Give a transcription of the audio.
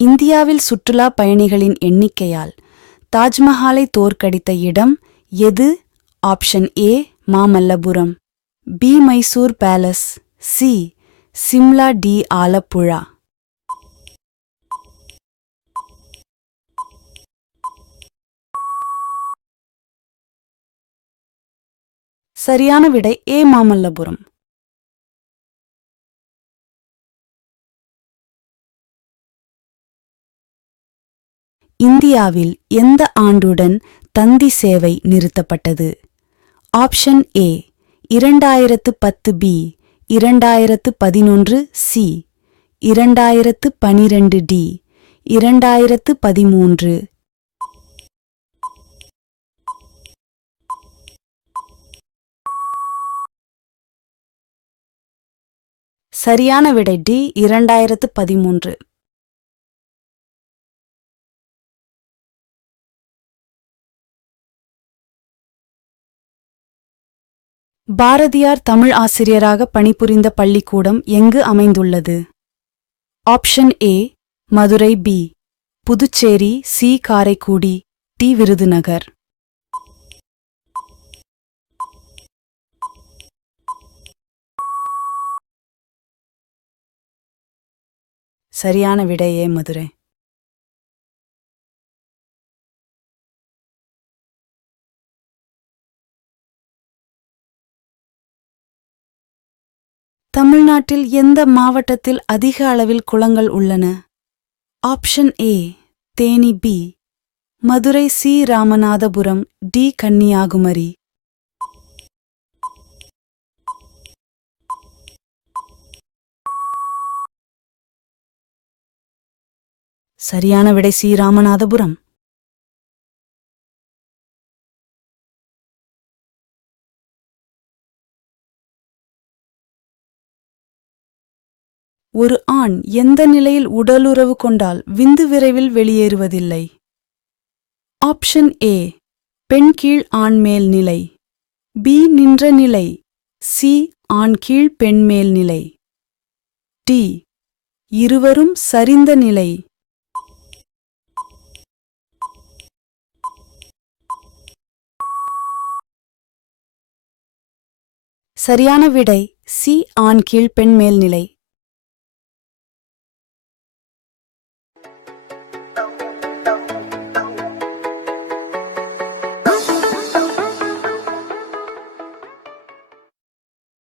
இந்தியாவில் சுற்றுலா பயணிகளின் எண்ணிக்கையால் தாஜ்மஹாலை தோற்கடித்த இடம் எது? Option A Mamallapuram. B Mysore palace. C Shimla D Alappuzha. சரியான விடை ஏ மாமல்லபுரம். இந்தியாவில் எந்த ஆண்டுடன் தந்தி சேவை நிறுத்தப்பட்டது? ஆப்ஷன் ஏ இரண்டாயிரத்து பத்து பி இரண்டாயிரத்து பதினொன்று சி இரண்டாயிரத்து பனிரெண்டு டி இரண்டாயிரத்து பதிமூன்று. சரியான விடை டி இரண்டாயிரத்து பதிமூன்று. பாரதியார் தமிழ் ஆசிரியராக பணிபுரிந்த பள்ளிக்கூடம் எங்கு அமைந்துள்ளது? Option A Madurai B Puducherry C Karaikudi D Virudhunagar. சரியான விடையே மதுரை. தமிழ்நாட்டில் எந்த மாவட்டத்தில் அதிக அளவில் குளங்கள் உள்ளன? Option A Theni B. Madurai C. Ramanathapuram D. Kanyakumari. சரியான விடை சி. ராமநாதபுரம். ஒரு ஆண் எந்த நிலையில் உடலுறவு கொண்டால் விந்து விரைவில் வெளியேறுவதில்லை? ஆப்ஷன் ஏ பெண் கீழ் ஆண் மேல் நிலை. பி நின்ற நிலை. சி ஆண் கீழ் பெண் மேல் நிலை. டி இருவரும் சரிந்த நிலை. சரியான விடை சி ஆண் கீழ் பெண் மேல் நிலை.